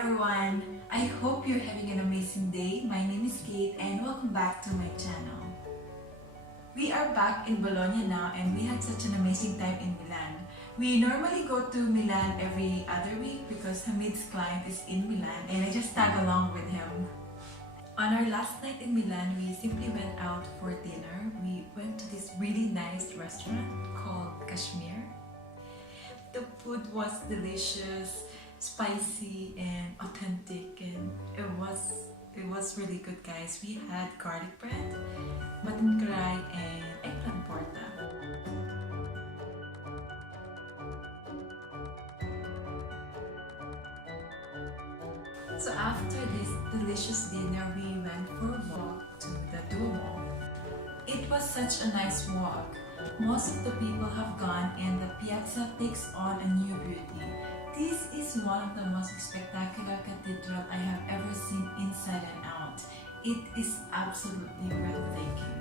everyone! I hope you're having an amazing day. My name is Kate and welcome back to my channel. We are back in Bologna now and we had such an amazing time in Milan. We normally go to Milan every other week because Hamid's client is in Milan and I just tag along with him. On our last night in Milan, we simply went out for dinner. We went to this really nice restaurant called Kashmir. The food was delicious, spicy and authentic, and it was really good, guys. We had garlic bread, mutton karai and eggplant porta. So after this delicious dinner, we went for a walk to the DUOMO. It was such a nice walk. Most of the people have gone and the piazza takes on a new beauty. This is one of the most spectacular cathedral I have ever seen inside and out. It is absolutely breathtaking.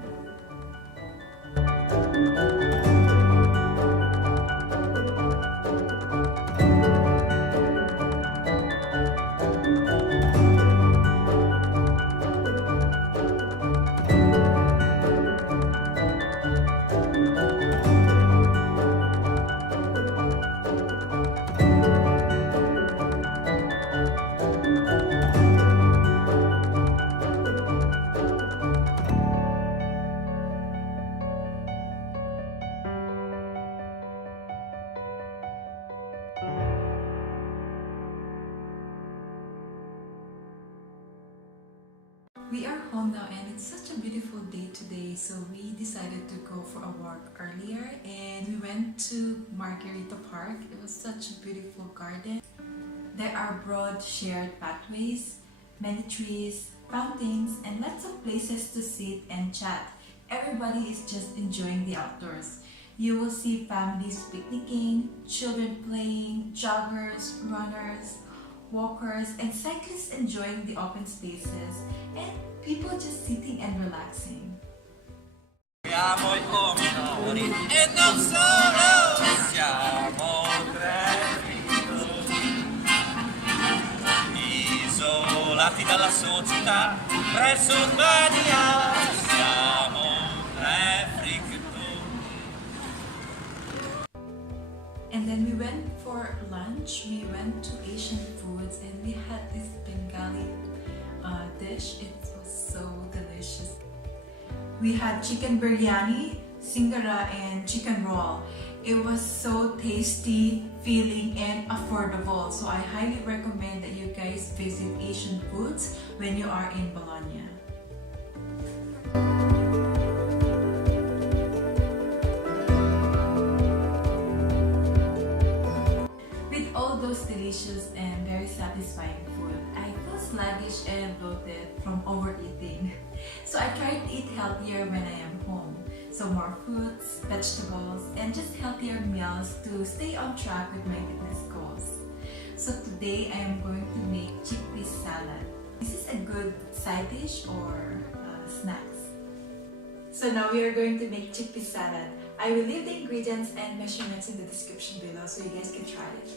We are home now and it's such a beautiful day today, so we decided to go for a walk earlier and we went to Margherita Park. It was such a beautiful garden. There are broad shared pathways, many trees, fountains, and lots of places to sit and chat. Everybody is just enjoying the outdoors. You will see families picnicking, children playing, joggers, runners, walkers, and cyclists enjoying the open spaces, and people just sitting and relaxing. Siamo i pomidori e non solo, siamo tre isolati dalla società, presso Urbania, siamo tre And then we went for lunch. We went to Asian foods and we had this Bengali dish. It was so delicious. We had chicken biryani, singara and chicken roll. It was so tasty, filling and affordable. So I highly recommend that you guys visit Asian foods when you are in Bologna. Those delicious and very satisfying food, I feel sluggish and bloated from overeating. So I try to eat healthier when I am home. So more fruits, vegetables, and just healthier meals to stay on track with my fitness goals. So today I am going to make chickpeas salad. This is a good side dish or snacks. So now we are going to make chickpeas salad. I will leave the ingredients and measurements in the description below so you guys can try it.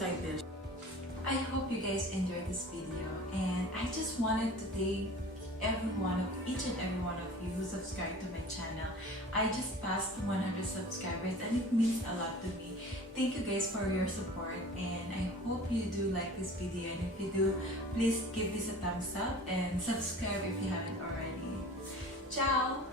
side dish. I hope you guys enjoyed this video, and I just wanted to thank each and every one of you who subscribed to my channel. I just passed 100 subscribers and it means a lot to me. Thank you guys for your support, and I hope you do like this video, and if you do, please give this a thumbs up and subscribe if you haven't already. Ciao!